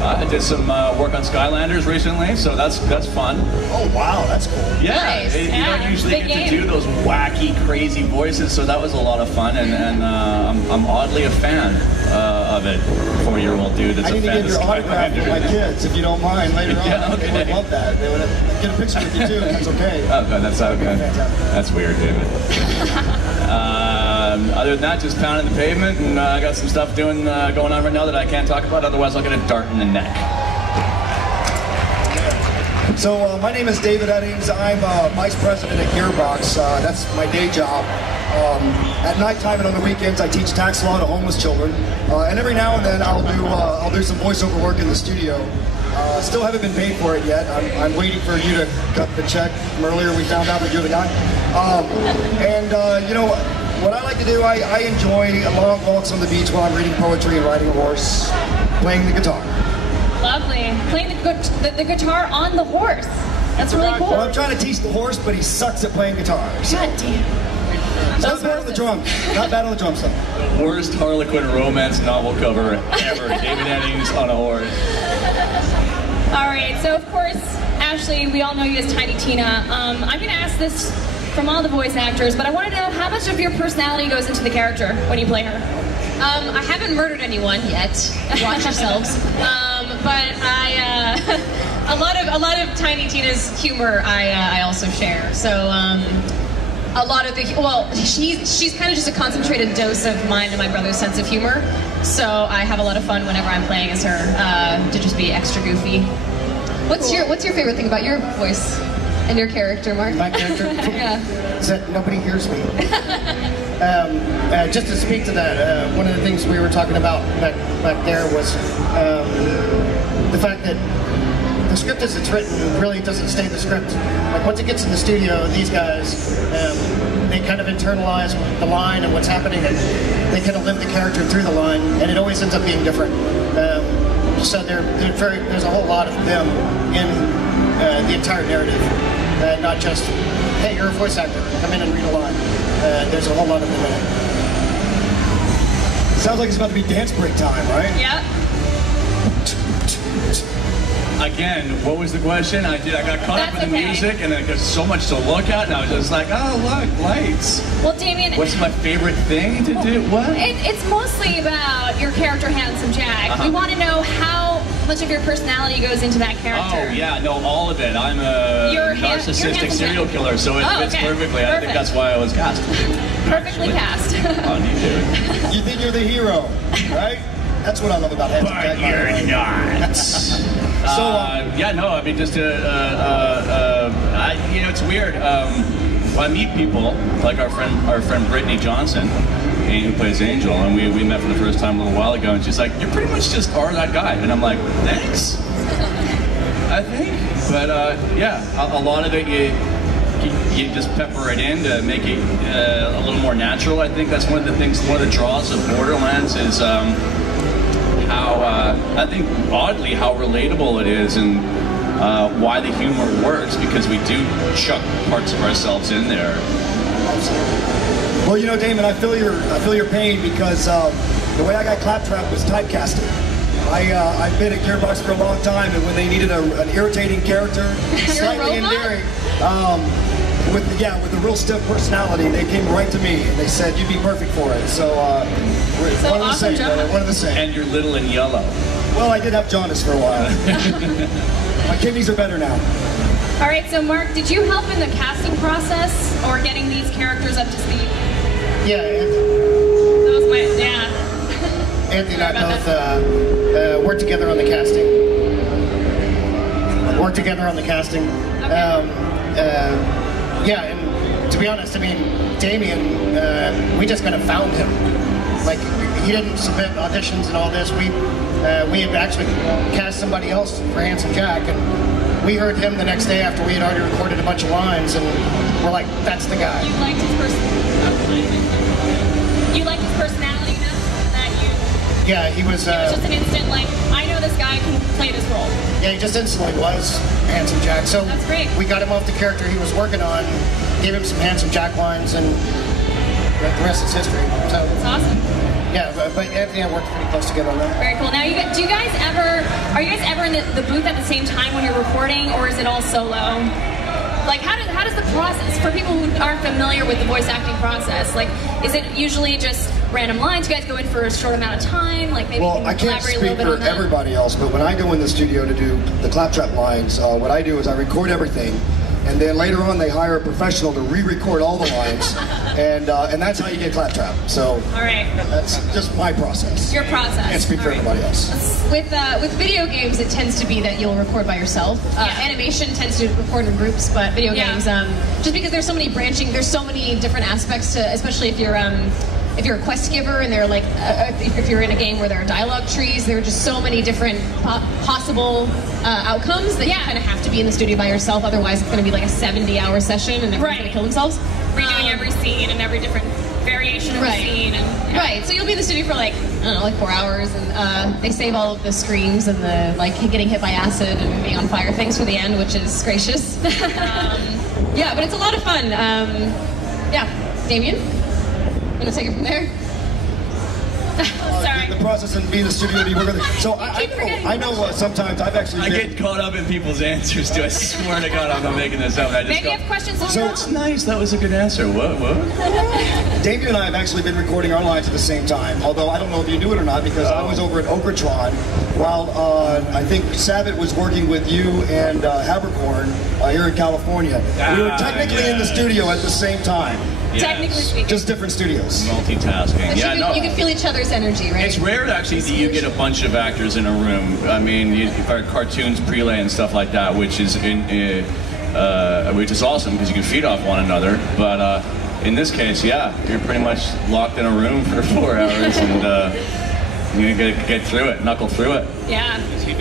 I did some work on Skylanders recently, so that's fun. Oh wow, that's cool. Yeah, nice. You don't usually get to do those wacky, crazy voices, so that was a lot of fun, and I'm oddly a fan of it. 4-year-old dude that's a fan of Skylanders. I need to get your autograph for my kids, if you don't mind, later on. Yeah, okay. They would love that. They would get a picture with you too, if that's okay. Oh, God, that's okay. That's weird, David. Other than that, just pounding the pavement, and I got some stuff going on right now that I can't talk about, otherwise I'll get a dart in the neck. So my name is David Eddings. I'm Vice President at Gearbox. That's my day job. At nighttime and on the weekends, I teach tax law to homeless children. And every now and then, I'll do some voiceover work in the studio. Still haven't been paid for it yet. I'm waiting for you to cut the check. From earlier, we found out that you're the guy. You know what I like to do? I enjoy long walks on the beach while I'm reading poetry and riding a horse, playing the guitar. Lovely. Playing the guitar on the horse. That's really cool. Well, I'm trying to teach the horse, but he sucks at playing guitar. God damn. Not bad on the drums. Not bad on the drums, though. The worst Harlequin romance novel cover ever. David Eddings on a horse. All right, so of course, Ashley, we all know you as Tiny Tina. I'm going to ask this from all the voice actors, but I want to know how much of your personality goes into the character when you play her? I haven't murdered anyone yet. Watch yourselves. But a lot of Tiny Tina's humor I also share. So a lot of she's kind of just a concentrated dose of mine and my brother's sense of humor. So I have a lot of fun whenever I'm playing as her to just be extra goofy. What's your favorite thing about your voice and your character, Mark? My character? Yeah. Is that nobody hears me. Just to speak to that, one of the things we were talking about back there was the fact that the script as it's written really doesn't stay the script. Like once it gets in the studio, these guys, they kind of internalize the line and what's happening, and they kind of live the character through the line, and it always ends up being different. So there's a whole lot of them in the entire narrative, not just, hey, you're a voice actor, come in and read a line. There's a whole lot of them in it. Sounds like it's about to be dance break time, right? Yep. Again, what was the question? I got caught up in the music, and there's so much to look at, and I was just like, oh, look, lights. Well, Damien, what's my favorite thing to do? What? It's mostly about your character, Handsome Jack. We want to know how much of your personality goes into that character. Oh, yeah, no, all of it. I'm a narcissistic serial killer, so it fits perfectly. I think that's why I was cast. Perfectly cast. Oh, you do. You think you're the hero, right? That's what I love about Handsome Jack. But you're not. Yeah, no, I mean, just you know, it's weird. I meet people like our friend Brittany Johnson, who plays Angel, and we met for the first time a little while ago, and she's like, "You pretty much just are that guy," and I'm like, "Thanks." I think, but yeah, a lot of it you just pepper it in to make it a little more natural. I think that's one of the things, one of the draws of Borderlands is how, I think oddly, how relatable it is and why the humor works, because we do chuck parts of ourselves in there. Well, you know, Damon, I feel your pain, because the way I got Claptrap was typecasting. I've been at Gearbox for a long time, and when they needed an irritating character, slightly endearing, with a real stiff personality, they came right to me and they said, "You'd be perfect for it." So we're one of the same. One of the same. And you're little and yellow. Well, I did have jaundice for a while. My kidneys are better now. All right, so Mark, did you help in the casting process or getting these characters up to speed? Yeah, That was my Anthony and I both worked together on the casting. Yeah, and to be honest, I mean, Damien, we just kind of found him. Like, he didn't submit auditions and all this. We had actually cast somebody else for Handsome Jack, and we heard him the next day after we had already recorded a bunch of lines, and we're like, that's the guy. You liked his personality enough that you... Yeah, he was... it was just an instant, like, I know this guy can play this role. Yeah, he just instantly was Handsome Jack. So that's great. We got him off the character he was working on, gave him some Handsome Jack lines, and the rest is history. So that's awesome. Yeah, but Anthony and I worked pretty close together on that. Very cool. Now, are you guys ever in the booth at the same time when you're recording, or is it all solo? Like, how does the process, for people who aren't familiar with the voice acting process, like, is it usually just random lines? You guys go in for a short amount of time? Like, maybe Well, I can't speak for everybody else, but when I go in the studio to do the Claptrap lines, what I do is I record everything, and then later on they hire a professional to re-record all the lines, and that's how you get Claptrap. So all right, that's just my process. Your process. I can't speak for everybody else. With video games, it tends to be that you'll record by yourself. Animation tends to record in groups, but video games, just because there's so many there's so many different aspects to, especially if you're a quest giver, and they're like, if you're in a game where there are dialogue trees, there are just so many different possible outcomes that you kind of have to be in the studio by yourself. Otherwise, it's going to be like a 70-hour session, and everyone's going to kill themselves. Redoing every scene and every different variation of the scene. And, Right, so you'll be in the studio for like, I don't know, like 4 hours, and they save all of the screams and the like getting hit by acid and being on fire things for the end, which is gracious. Yeah, but it's a lot of fun. Yeah, Damien? I'm gonna take it from there. The process and being in the studio to work with it. So I know sometimes I've actually I get caught up in people's answers too. I swear to God, I'm not making this up. I just Maybe you have questions. So it's nice. That was a good answer. What? Damien and I have actually been recording our lines at the same time. Although I don't know if you knew it or not, because I was over at Okratron while I think Savitt was working with you and Habercorn here in California. We were technically in the studio at the same time. Yes. Technically speaking. Just different studios. Multitasking. But you can feel each other's energy, right? It's rare actually that you get a bunch of actors in a room. I mean, you've got cartoons, prelay, and stuff like that, which is awesome because you can feed off one another. But in this case, yeah, you're pretty much locked in a room for 4 hours, and you get through it, knuckle through it. Yeah.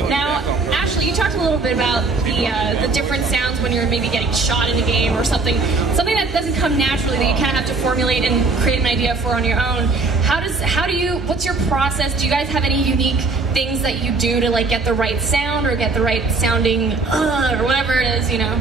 Now, Ashley, you talked a little bit about the different sounds when you're maybe getting shot in a game or something that doesn't come naturally, that you kind of have to formulate and create an idea for on your own. What's your process? Do you guys have any unique things that you do to like get the right sound or get the right sounding or whatever it is, you know?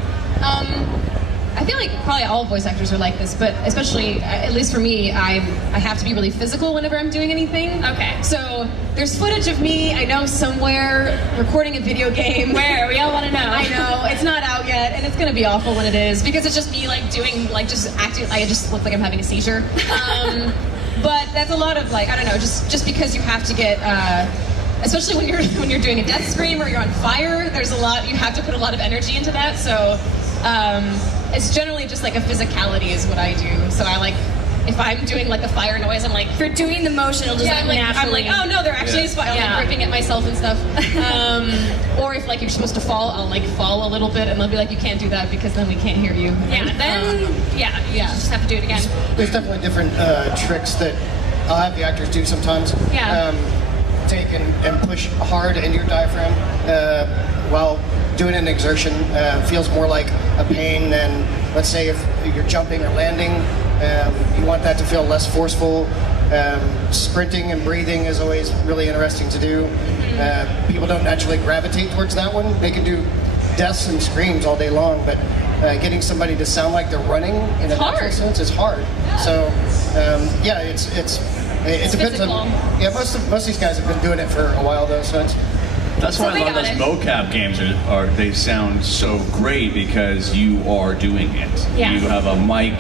I feel like probably all voice actors are like this, but especially, at least for me, I have to be really physical whenever I'm doing anything. Okay. So there's footage of me, I know, somewhere recording a video game. Where? We all want to know. I know, it's not out yet, and it's gonna be awful when it is, because it's just me like doing, like just acting, I just look like I'm having a seizure. But that's a lot of like, I don't know, just because you have to get, especially when you're doing a death scream or you're on fire, there's a lot, you have to put a lot of energy into that, so it's generally just like a physicality is what I do. So I like, if I'm doing like a fire noise, I'm like, you're doing the motion, it'll just I'm like, oh no, there actually is fire. I'm like ripping at myself and stuff. Or if like you're supposed to fall, I'll like fall a little bit, and they'll be like, you can't do that because then we can't hear you. Yeah, then you just have to do it again. There's definitely different tricks that I'll have the actors do sometimes. Yeah. Take and push hard into your diaphragm while doing an exertion. Feels more like a pain than, let's say, if you're jumping or landing. You want that to feel less forceful. Sprinting and breathing is always really interesting to do. People don't naturally gravitate towards that one. They can do deaths and screams all day long, but getting somebody to sound like they're running in a natural sense is hard. So yeah, it depends on. Yeah, most of these guys have been doing it for a while though, so that's why a lot of those mocap games are they sound so great because you are doing it. Yeah. You have a mic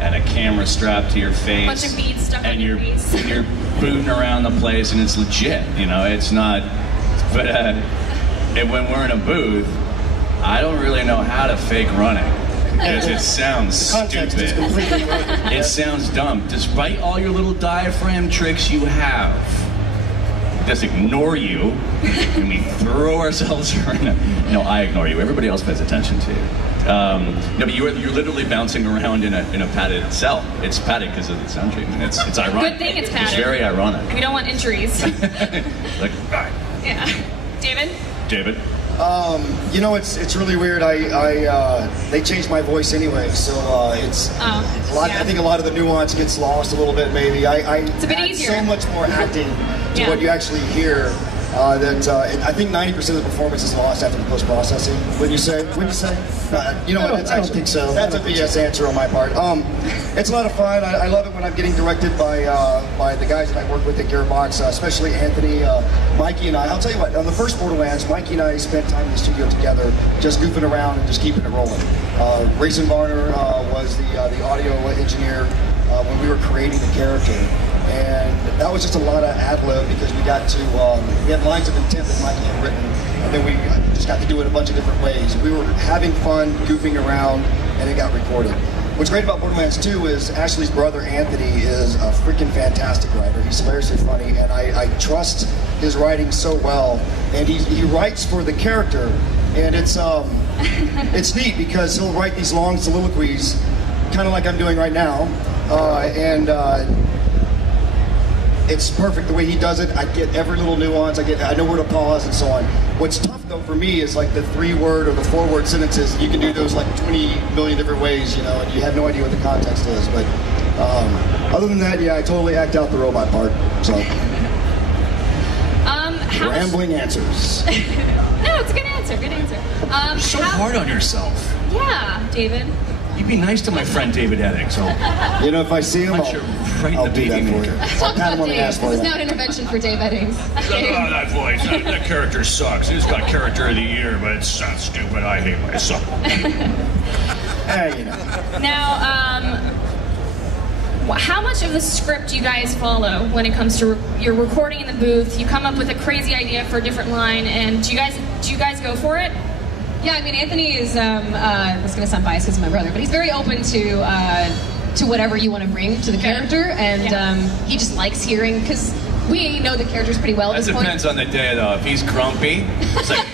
and a camera strapped to your face. A bunch of beads stuck on your face. And you're booting around the place, and it's legit. You know, it's not. But when we're in a booth, I don't really know how to fake running because it sounds stupid. It sounds dumb. Despite all your little diaphragm tricks you have, just ignore you, and we throw ourselves around. No, I ignore you. Everybody else pays attention to you. No, but you're literally bouncing around in a padded cell. It's padded because of the sound treatment. It's ironic. Good thing it's padded. It's very ironic. We don't want injuries. Like, yeah. David? You know, it's really weird. They changed my voice anyway, so it's a lot. I think a lot of the nuance gets lost a little bit. Maybe it's a bit easier. So much more acting to what you actually hear. I think 90% of the performance is lost after the post-processing. Wouldn't you say? You know what? I don't think so. That's a BS answer on my part. It's a lot of fun. I love it when I'm getting directed by the guys that I work with at Gearbox, especially Anthony, Mikey, and I. I'll tell you what. On the first Borderlands, Mikey and I spent time in the studio together, just goofing around and just keeping it rolling. Rayson Varner was the audio engineer when we were creating the character. And that was just a lot of ad-lib because we got to, we had lines of intent that Mikey had written, and then we just got to do it a bunch of different ways. We were having fun, goofing around, and it got recorded. What's great about Borderlands 2 is Ashley's brother, Anthony, is a freaking fantastic writer. He's hilariously funny, and I trust his writing so well. And he writes for the character, and it's neat because he'll write these long soliloquies, kind of like I'm doing right now, it's perfect the way he does it. I get every little nuance. I know where to pause and so on. What's tough though for me is like the 3-word or the 4-word sentences. You can do those like 20 million different ways, you know, and you have no idea what the context is. But other than that, yeah, I totally act out the robot part. So rambling answers. No, it's a good answer. Good answer. You're so hard on yourself. Yeah, David. You'd be nice to my friend David Eddings. You know, if I see him, I'll do that for you. Talk about Dave. This is now an intervention for Dave Eddings. That voice, that character sucks. He's got character of the year, but it's not stupid. I hate myself. Hey, you know. Now, how much of the script do you guys follow when it comes to you're recording in the booth? You come up with a crazy idea for a different line, and do you guys go for it? Yeah, I mean, Anthony is, it's going to sound biased because he's my brother, but he's very open to whatever you want to bring to the character, and he just likes hearing, because we know the characters pretty well at this point. That depends on the day, though. If he's grumpy, it's like,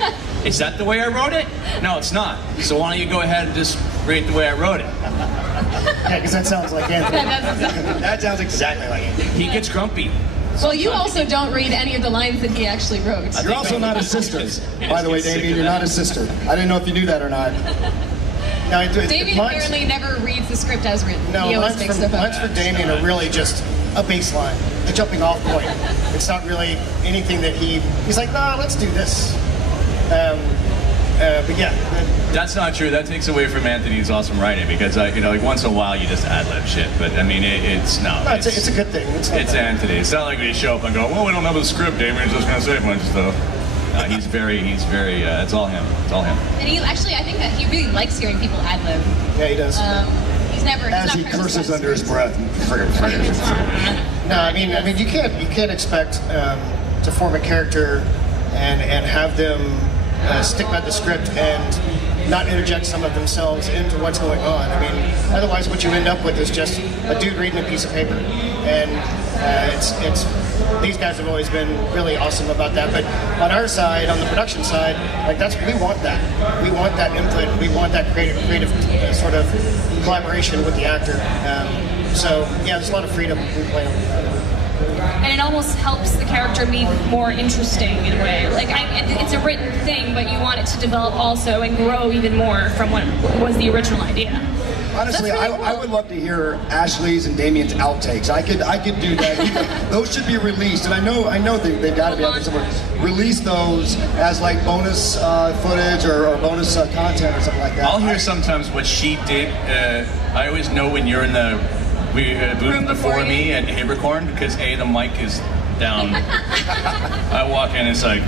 is that the way I wrote it? No, it's not. So why don't you go ahead and just read the way I wrote it? Yeah, because that sounds like Anthony. That sounds exactly like Anthony. He gets grumpy. Well, you also don't read any of the lines that he actually wrote. You're also not a sister, by the way, Damien. You're not a sister. I didn't know if you knew that or not. Damien apparently never reads the script as written. No, he always makes stuff up. lines for Damien are really just a baseline, a jumping off point. It's not really anything that he's like, no, let's do this. But yeah. That's not true. That takes away from Anthony's awesome writing because, you know, like once in a while you just ad-lib shit. But I mean, it's a good thing. It's Anthony. It's not like we show up and go, well, we don't have a script. Damien's just gonna say a bunch of stuff. He's very. It's all him. It's all him. And he actually, I think that he really likes hearing people ad-lib. Yeah, he does. He's never. As he curses under his breath. No, I mean, you can't expect to form a character and have them stick by the script and not interject some of themselves into what's going on. I mean, otherwise, what you end up with is just a dude reading a piece of paper, and it's. These guys have always been really awesome about that. But on our side, on the production side, like we want that. We want that input. We want that creative sort of collaboration with the actor. So yeah, there's a lot of freedom we play on. And it almost helps the character be more interesting in a way. Like, it's a written thing, but you want it to develop also and grow even more from what was the original idea. Honestly, really I would love to hear Ashley's and Damien's outtakes. I could do that. Those should be released, and I know they've got to be out there somewhere. Release those as like bonus footage or bonus content or something like that. I'll hear sometimes what she did. I always know when you're in the booth before me at Habercorn because the mic is down. I walk in, it's like,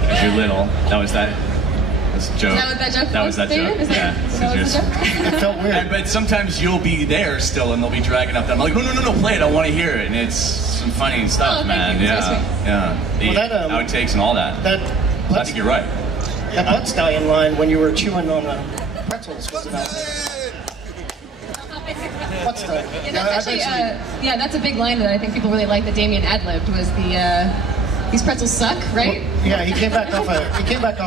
because you're little. That's a joke. Is that what that joke was? That joke. Yeah. It felt weird. But sometimes you'll be there still, and they'll be dragging up. I'm like, no, play it. I want to hear it, and it's some funny stuff, man. You. Yeah. The outtakes and all that. I think you're right. That butt stallion line when you were chewing on pretzels was an outtake. What's that? Yeah, that's a big line that I think people really like that Damien ad-libbed was the these pretzels suck, right? Well, yeah, he came back off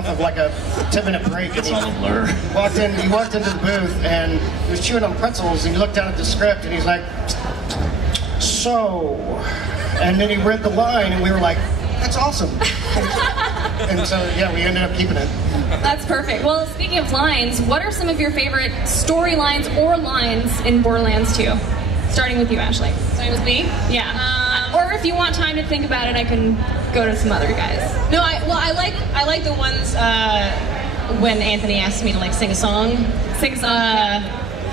of like a 10-minute break. It's all a blur. He walked into the booth and he was chewing on pretzels and he looked down at the script and he's like, so, and then he read the line and we were like, that's awesome. And so yeah, we ended up keeping it. That's perfect. Well, speaking of lines, what are some of your favorite storylines or lines in Borderlands 2? Starting with you, Ashley. Starting with me? Yeah. Or if you want time to think about it, I can go to some other guys. No, I like the ones when Anthony asks me to like sing a song.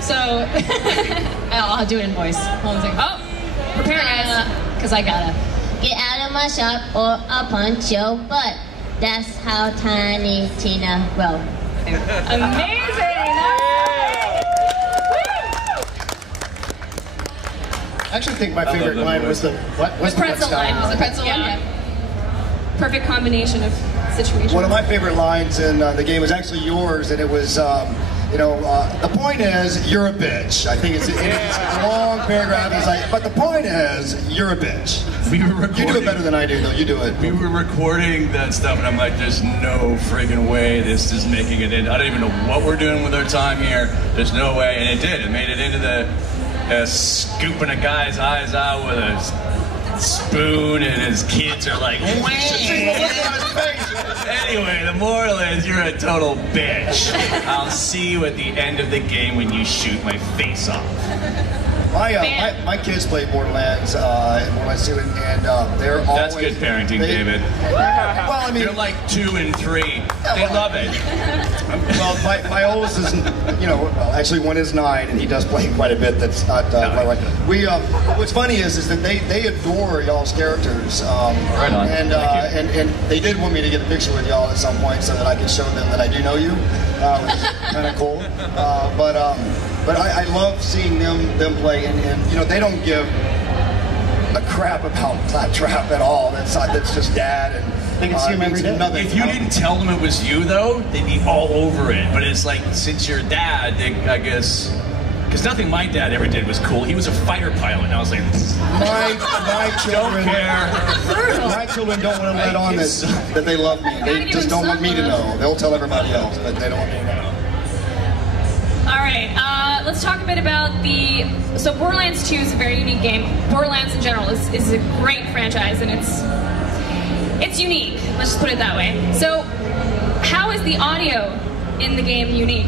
So I'll do it in voice. Hold on a second. Oh, prepare guys. Because I gotta. Get out of my shop or I'll punch your butt. That's how Tiny Tina roll. Amazing! I actually think my favorite line was the pretzel line. Was the pretzel line? Yeah. Perfect combination of situations. One of my favorite lines in the game was actually yours, and it was, the point is, you're a bitch. I think it's a long paragraph. It's like, but the point is, you're a bitch. We were recording. You do it better than I do, though. You do it. We were recording that stuff, and I'm like, there's no friggin' way this is making it in. I don't even know what we're doing with our time here. There's no way, and it did. It made it into the scooping a guy's eyes out with a spoon, and his kids are like, anyway, the moral is you're a total bitch. I'll see you at the end of the game when you shoot my face off. My kids play Borderlands, Borderlands 2, and they're always... That's good parenting, David. Well, I mean... They're like 2 and 3. They love it. Well, my oldest is, actually one is 9, and he does play quite a bit. That's not my wife. What's funny is that they adore y'all's characters. Right on. And they did want me to get a picture with y'all at some point so that I could show them that I do know you, which is kind of cool. But I love seeing them play, and they don't give a crap about Claptrap at all. That's just Dad, and they can see him every day. If you didn't tell them it was you, though, they'd be all over it. But it's like, since you're Dad, I guess, because nothing my dad ever did was cool. He was a fighter pilot, and I was like, my children don't care. My children don't want to let on that they love me. They just don't want me to know. They'll tell everybody else, but they don't want me to know. All right, let's talk a bit about so Borderlands 2 is a very unique game. Borderlands in general is a great franchise, and it's unique. Let's just put it that way. So, how is the audio in the game unique?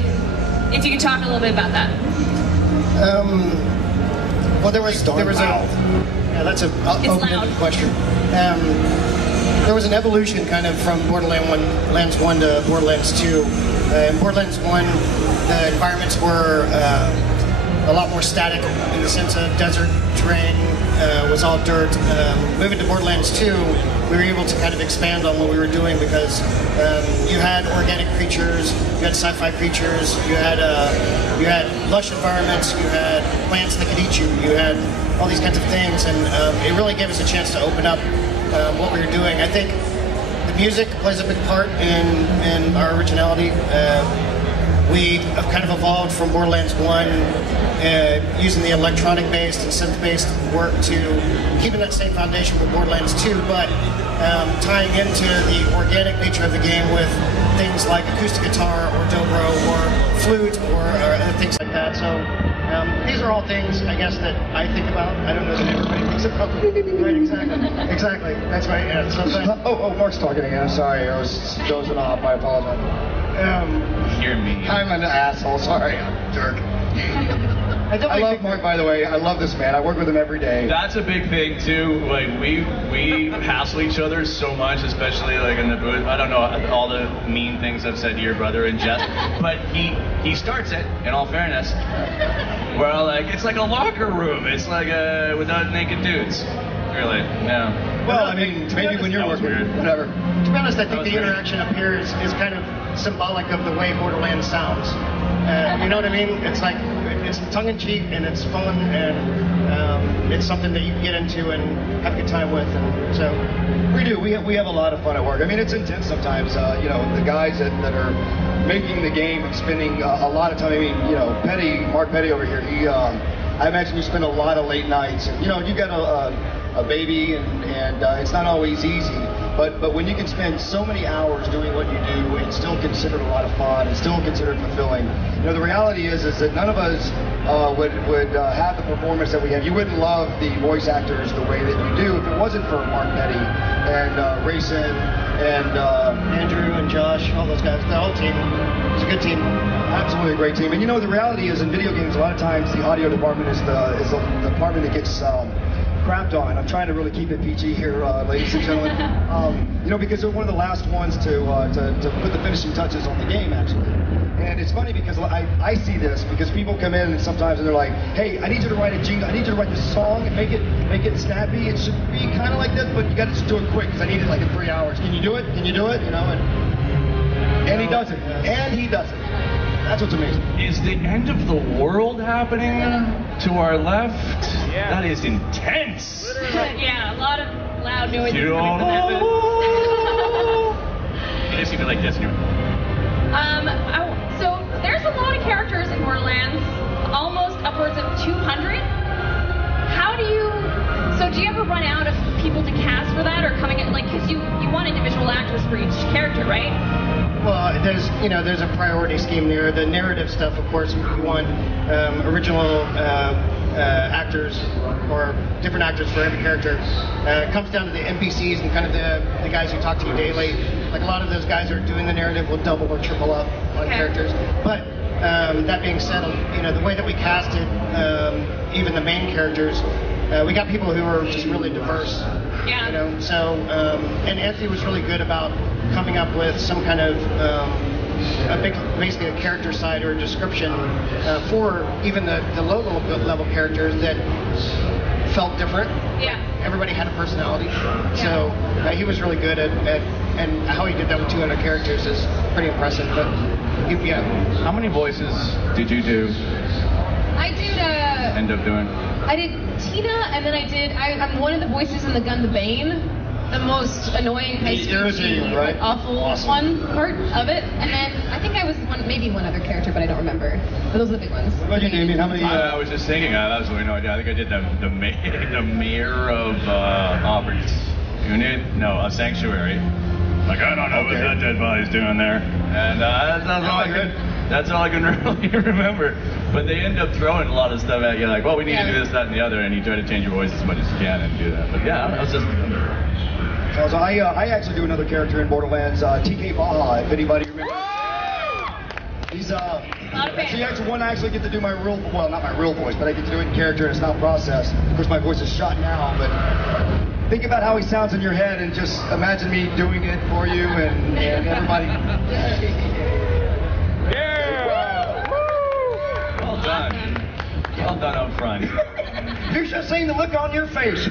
If you could talk a little bit about that. Well, there was a... Yeah, that's a good question. there was an evolution kind of from Borderlands 1 to Borderlands 2. In Borderlands 1, the environments were a lot more static in the sense of desert terrain, was all dirt. Moving to Borderlands 2, we were able to kind of expand on what we were doing because you had organic creatures, you had sci-fi creatures, you had lush environments, you had plants that could eat you, you had all these kinds of things, and it really gave us a chance to open up what we were doing. I think the music plays a big part in our originality. We have kind of evolved from Borderlands 1 using the electronic-based and synth-based work to keeping that same foundation with Borderlands 2, but tying into the organic nature of the game with things like acoustic guitar or dobro or flute or other things like that. So these are all things, I guess, that I think about. I don't know that everybody thinks about. Right, exactly. That's right. Yeah. So, Mark's talking again. I'm sorry. I was dozing off. I apologize. Hear me. I'm an asshole. Sorry, I'm a jerk. I love Mark, by the way. I love this man. I work with him every day. That's a big thing too. Like we hassle each other so much, especially like in the booth. I don't know all the mean things I've said to your brother in jest, but he starts it. In all fairness, where like it's like a locker room. It's like without naked dudes. Really? Yeah. Well, I mean, maybe when you're working, whatever. To be honest, I think the interaction up here is kind of symbolic of the way Borderlands sounds. You know what I mean? It's like, it's tongue-in-cheek and it's fun and it's something that you can get into and have a good time with. And so we do. We have a lot of fun at work. I mean, it's intense sometimes. You know, the guys that are making the game and spending a lot of time. I mean, you know, Mark Petty over here. I imagine you spend a lot of late nights. And, you know, you got a baby and it's not always easy. But when you can spend so many hours doing what you do and still consider it a lot of fun and still consider it fulfilling, you know, the reality is that none of us would have the performance that we have. You wouldn't love the voice actors the way that you do if it wasn't for Mark Petty and Rayson and Andrew and Josh, all those guys, the whole team. It's a good team. Absolutely a great team. And you know, the reality is in video games, a lot of times the audio department is the department that gets crapped on. I'm trying to really keep it PG here, ladies and gentlemen. You know, because they're one of the last ones to put the finishing touches on the game, actually. And it's funny because I see this because people come in and sometimes they're like, hey, I need you to write a jingle, I need you to write this song and make it snappy. It should be kind of like this, but you got to just do it quick because I need it like in 3 hours. Can you do it? Can you do it? You know, and he does it. And he does it. That's what's amazing. Is the end of the world happening to our left? Yeah. That is intense. Yeah, a lot of loud noise. You don't It just seemed like this. So there's a lot of characters in Borderlands, almost upwards of 200. Do you ever run out of people to cast for that, or coming in, like, because you want individual actors for each character, right? Well, there's a priority scheme there. The narrative stuff, of course, you want original actors or different actors for every character. It comes down to the NPCs and kind of the guys who talk to you daily. Like a lot of those guys are doing the narrative will double or triple up on characters. But that being said, the way that we casted even the main characters, we got people who are just really diverse. Yeah. And Anthony was really good about coming up with some kind of basically a character side or a description for even the low level characters that felt different. Yeah. Everybody had a personality. Yeah. So he was really good at and how he did that with 200 characters is pretty impressive. But yeah. How many voices did you do? I did. End up doing. I did Tina, and then I'm one of the voices in the Gun the Bane, the most annoying, high-speed, right? awful one part of it. And then I think I was maybe one other character, but I don't remember. But those are the big ones. What did you do? How many? I was just thinking. That was really no idea. I think I did the mayor of Opportunity. No, a Sanctuary. Like, I don't know what that dead body's doing there. And that's all I can really remember. But they end up throwing a lot of stuff at you, like, well, we need to do this, that, and the other, and you try to change your voice as much as you can and do that. But yeah, I was just... So I actually do another character in Borderlands, TK Baja, if anybody remembers. He's one I actually get to do my real, well, not my real voice, but I get to do it in character and it's not processed. Of course, my voice is shot now, but think about how he sounds in your head and just imagine me doing it for you and everybody. Yeah! Well done. Well done up front. You should have seen the look on your face.